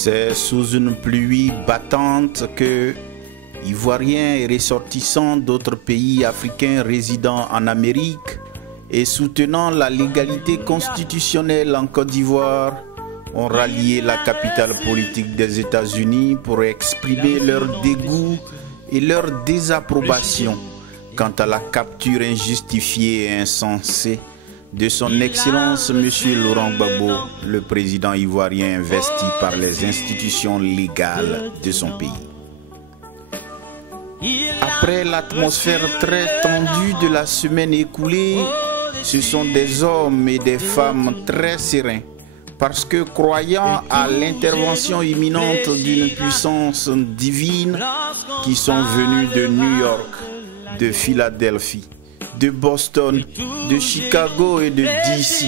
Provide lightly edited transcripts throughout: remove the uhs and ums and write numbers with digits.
C'est sous une pluie battante que Ivoiriens et ressortissants d'autres pays africains résidant en Amérique et soutenant la légalité constitutionnelle en Côte d'Ivoire ont rallié la capitale politique des États-Unis pour exprimer leur dégoût et leur désapprobation quant à la capture injustifiée et insensée de son Excellence M. Laurent Gbagbo, le président ivoirien investi par les institutions légales de son pays. Après l'atmosphère très tendue de la semaine écoulée, ce sont des hommes et des femmes très sereins parce que croyant à l'intervention imminente d'une puissance divine qui sont venus de New York, de Philadelphie, de Boston, de Chicago et de DC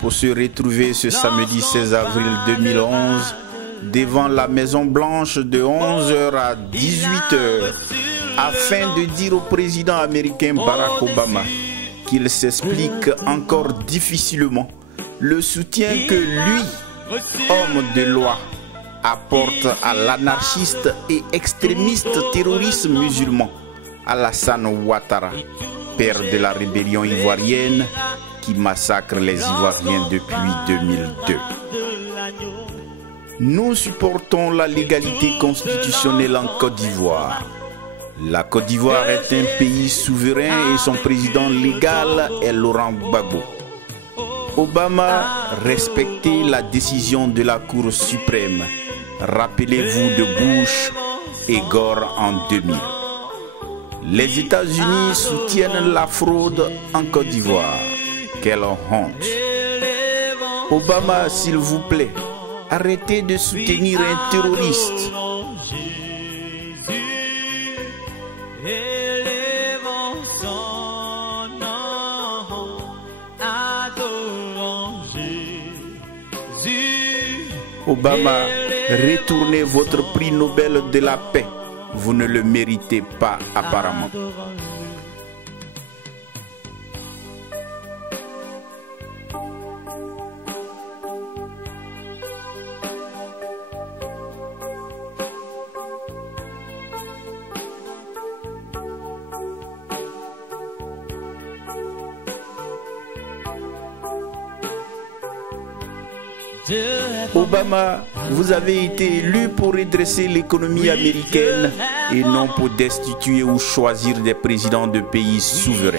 pour se retrouver ce samedi 16 avril 2011 devant la Maison Blanche de 11h à 18h afin de dire au président américain Barack Obama qu'il s'explique encore difficilement le soutien que lui, homme de loi, apporte à l'anarchiste et extrémiste terroriste musulman Alassane Ouattara, père de la rébellion ivoirienne qui massacre les Ivoiriens depuis 2002. Nous supportons la légalité constitutionnelle en Côte d'Ivoire. La Côte d'Ivoire est un pays souverain et son président légal est Laurent Gbagbo. Obama, respectez la décision de la Cour suprême. Rappelez-vous de Bush et Gore en 2000. Les États-Unis soutiennent la fraude en Côte d'Ivoire. Quelle honte! Obama, s'il vous plaît, arrêtez de soutenir un terroriste. Obama, retournez votre prix Nobel de la paix. Vous ne le méritez pas apparemment. Obama, vous avez été élu pour redresser l'économie américaine et non pour destituer ou choisir des présidents de pays souverains.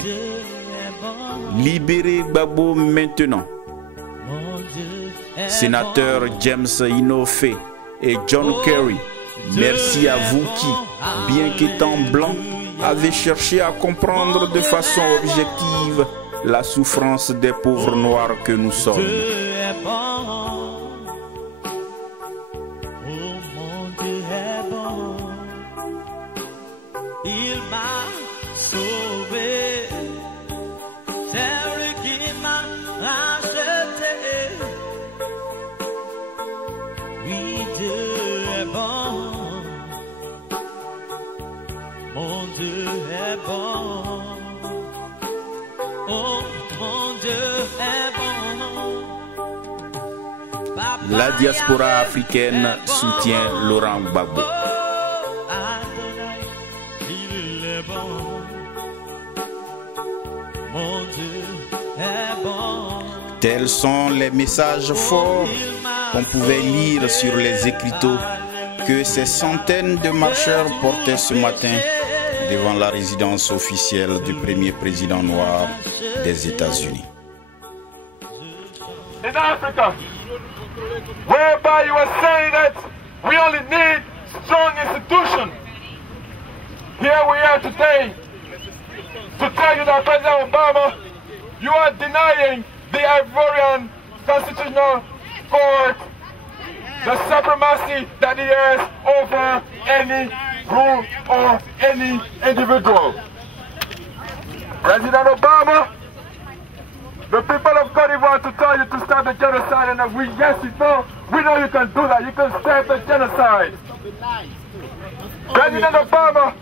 Libérez Gbagbo maintenant. Sénateur James Inhofe et John Kerry, merci à vous qui, bien qu'étant blancs, avez cherché à comprendre de façon objective la souffrance des pauvres noirs que nous sommes. Il m'a sauvé, c'est lui qui m'a racheté. Oui, Dieu est bon, mon Dieu est bon, oh mon Dieu est bon. La diaspora africaine soutient Laurent Gbagbo. Tels sont les messages forts qu'on pouvait lire sur les écriteaux que ces centaines de marcheurs portaient ce matin devant la résidence officielle du premier président noir des États-Unis. In Africa, whereby you are saying that we only need strong institutions. Here we are today to tell you that President Obama, you are denying the Ivorian Constitutional Court the supremacy that he has over any group or any individual. President Obama, the people of Côte d'Ivoire to tell you to stop the genocide, and we know you can do that. You can stop the genocide. President Obama,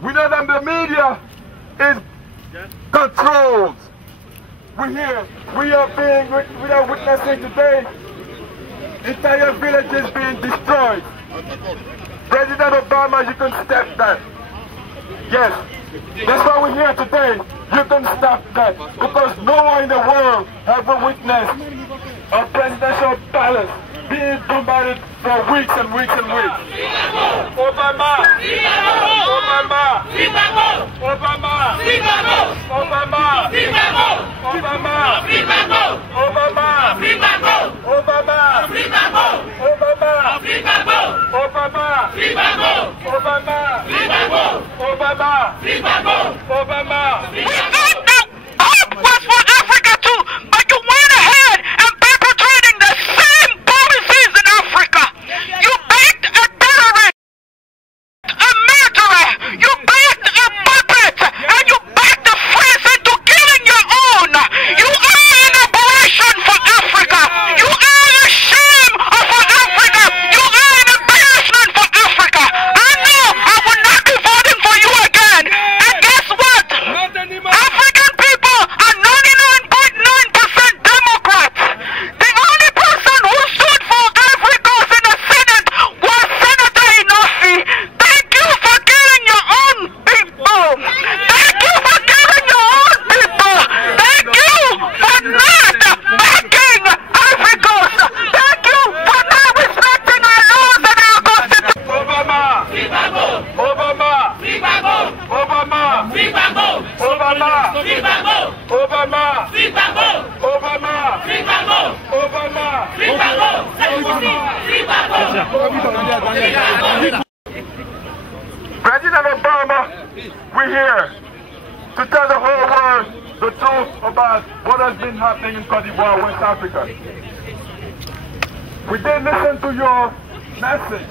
we know that the media is controlled. We are witnessing today entire villages being destroyed. President Obama, you can stop that. Yes, that's why we're here today. You can stop that because no one in the world ever witnessed a presidential palace being bombarded for weeks and weeks and weeks. Obama! Obama! Obama! Obama! Obama! Obama! Obama! We thought that hope was for Africa too, but you went ahead and perpetrating the same policies in Africa. You backed a terrorist, a murderer, you backed a puppet, and you backed the France into killing your own. You are an aberration for Africa. You are a shame for Africa. You are an embarrassment for Africa. I know I will not be voting for you again. And guess what? African people are 99.9% Democrats. The only person who stood for Ivory Coast in the Senate was Senator Inofi. Thank you for killing your own people. Thank you for killing your own people. Thank you for not backing Ivory Coast. Thank you for not respecting our laws and our constitution. Obama! Obama! Obama! Obama! Obama! President Obama, we're here to tell the whole world the truth about what has been happening in Côte d'Ivoire, West Africa. We didn't listen to your message.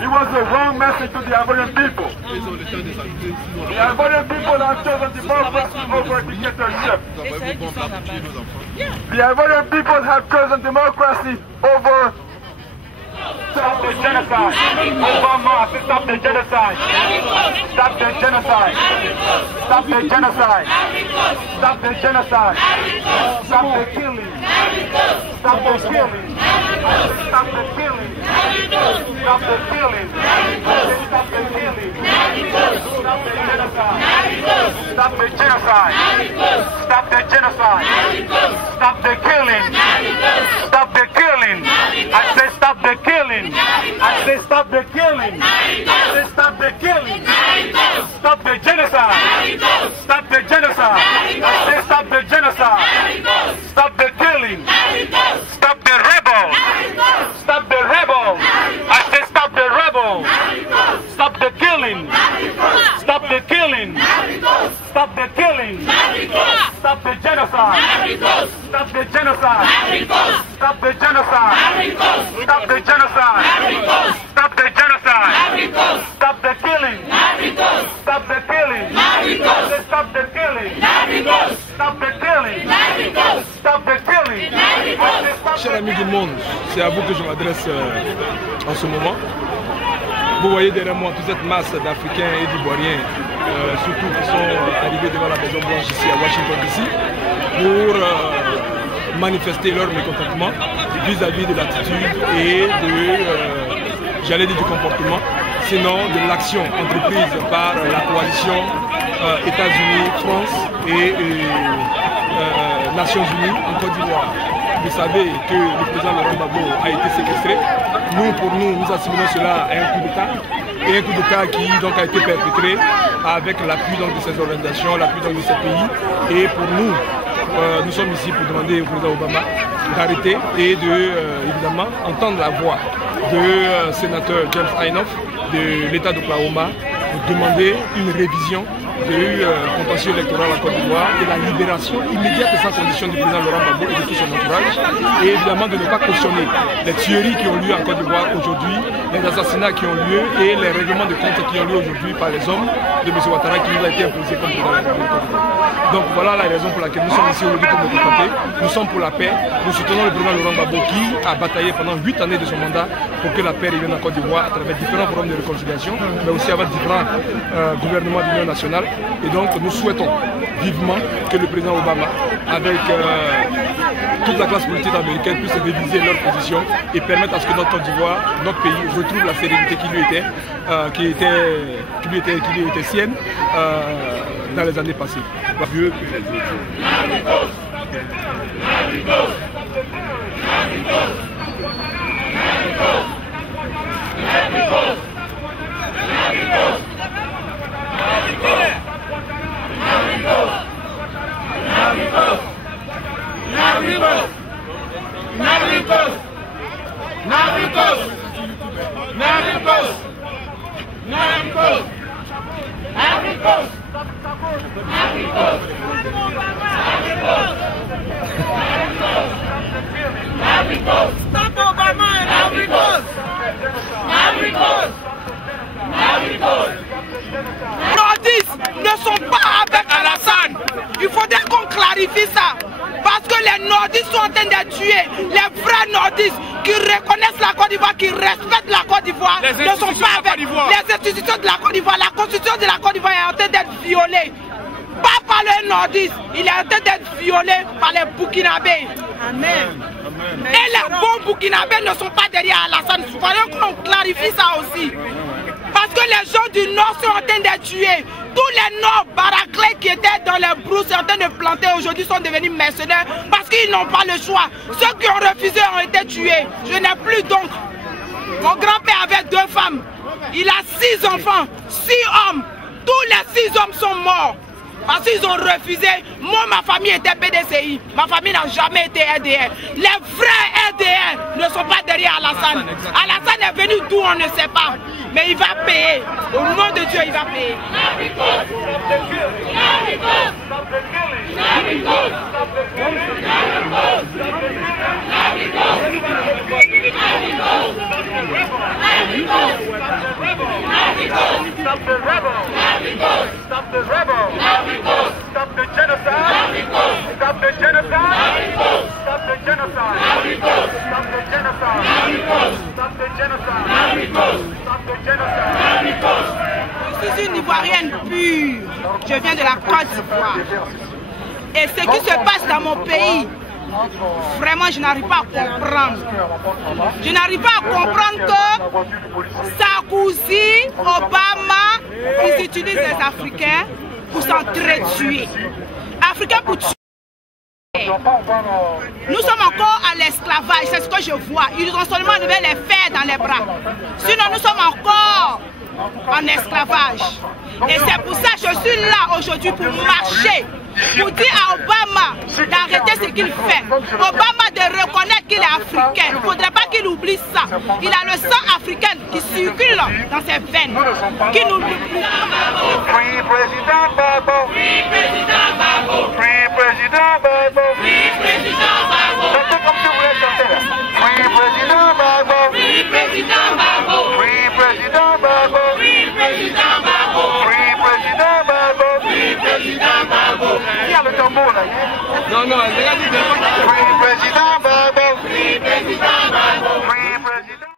It was the wrong message to the Ivorian people. The Ivorian people have chosen democracy over dictatorship. The Ivorian people have chosen democracy over... Stop the genocide. Obama, stop the genocide. Stop the genocide. Stop the genocide. Stop the genocide. Stop the killing. Stop the killing. Stop the killing. Stop the killing. Stop the killing. Stop the genocide. Stop the genocide. Stop the genocide. Stop the killing. Stop the killing. I say stop the killing. I say stop the killing. I say stop the killing. Stop the genocide. Stop the genocide. I say stop the genocide. Stop the killing. Stop the rebels. Stop the rebels. I say stop the rebels. Stop the killing. Stop the killing. Stop the killing. Stop the genocide. Stop the genocide. Stop the genocide. Stop the genocide. Stop the genocide. Stop the killing. Stop the killing. Stop the killing. Stop the killing. Stop the killing. Chers amis du monde, c'est à vous que je m'adresse en ce moment. Vous voyez derrière moi toute cette masse d'Africains et d'Ivoiriens, surtout qui sont arrivés devant la Maison Blanche ici à Washington DC, pour manifester leur mécontentement vis-à-vis de l'attitude et de, j'allais dire du comportement, sinon de l'action entreprise par la coalition États-Unis, France et Nations Unies en Côte d'Ivoire. Vous savez que le président Laurent Gbagbo a été séquestré. Nous, pour nous, nous assimilons cela à un coup d'État. Et un coup d'État qui donc a été perpétré avec l'appui de ces organisations, l'appui de ces pays. Et pour nous, nous sommes ici pour demander au président Obama d'arrêter et de, évidemment, entendre la voix de sénateur James Inhofe de l'État d'Oklahoma pour demander une révision du contentieux électoral en Côte d'Ivoire et la libération immédiate et sans condition du président Laurent Gbagbo et de tout son entourage, et évidemment de ne pas cautionner les tueries qui ont lieu en Côte d'Ivoire aujourd'hui, les assassinats qui ont lieu et les règlements de compte qui ont lieu aujourd'hui par les hommes de M. Ouattara qui nous a été imposé comme président de la République de Côte d'Ivoire. Donc voilà la raison pour laquelle nous sommes ici aujourd'hui pour nous contenter. Nous sommes pour la paix, nous soutenons le président Laurent Gbagbo qui a bataillé pendant 8 années de son mandat pour que la paix revienne en Côte d'Ivoire à travers différents forums de réconciliation, mais aussi avec différents gouvernements d'union nationale. Et donc nous souhaitons vivement que le président Obama, avec toute la classe politique américaine, puisse réviser leur position et permettre à ce que notre Côte d'Ivoire, notre pays, retrouve la sérénité qui lui était sienne dans les années passées. Stop Obama and Africans! Nordistes ne sont pas avec Alassane. Il faudrait qu'on clarifie ça. Parce que les nordistes sont en train de tuer les vrais nordistes qui reconnaissent la Côte d'Ivoire, qui respectent la Côte d'Ivoire, ne sont pas avec les institutions de la Côte d'Ivoire. La constitution de la Côte d'Ivoire est en train d'être violée. Pas par les nordistes, il est en train d'être violé par les Burkinabés. Amen. Et les bons Burkinabés ne sont pas derrière Alassane. Il faudrait qu'on clarifie ça aussi. Parce que les gens du Nord sont en train de tuer. Tous les Nord Baraclais qui étaient dans les brousses en train de planter aujourd'hui sont devenus mercenaires parce qu'ils n'ont pas le choix. Ceux qui ont refusé ont été tués. Je n'ai plus donc. Mon grand-père avait 2 femmes. Il a 6 enfants, 6 hommes. Tous les 6 hommes sont morts. Parce qu'ils ont refusé. Moi, ma famille était PDCI. Ma famille n'a jamais été RDR. Les vrais RDR ne sont pas derrière Alassane. Alassane est venu d'où on ne sait pas. Mais il va payer. Au nom de Dieu, il va payer. Stop the rebel! Stop the rebel! Stop the genocide! Stop the genocide! Stop the genocide! Stop the genocide! Stop the genocide! Stop the genocide! Je suis une Ivoirienne pure. Je viens de la Côte d'Ivoire. Et ce qui se passe dans mon pays, vraiment, je n'arrive pas à comprendre. Je n'arrive pas à comprendre que Sarkozy, Obama, ils utilisent les Africains pour s'entretuer. Africains pour tuer. Nous sommes encore à l'esclavage, c'est ce que je vois. Ils ont seulement levé les fers dans les bras. Sinon, nous sommes encore en esclavage. Et c'est pour ça que je suis là aujourd'hui pour marcher, pour dire à Obama d'arrêter ce qu'il fait. Obama de reconnaître qu'il est africain. Il ne faudrait pas qu'il oublie ça. Il a le sang africain qui circule dans ses veines. Qui nous... Free President Babo! Free President Babo! Free President Babo! Free President Babo! Free President Babo! Free President Babo! Free President Babo! Free President Babo! Free President Babo! Free President Babo! Il y a le tambour là. Non, non, regardez. Free President Babo! Free President Babo! Free President...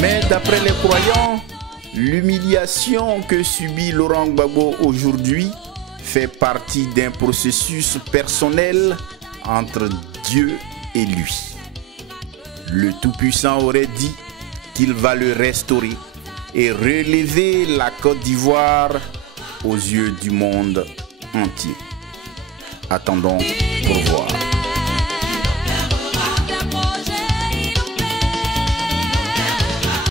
Mais d'après les croyants, l'humiliation que subit Laurent Gbagbo aujourd'hui fait partie d'un processus personnel entre Dieu et lui. Le Tout-Puissant aurait dit qu'il va le restaurer et relever la Côte d'Ivoire aux yeux du monde entier. Attendons pour voir.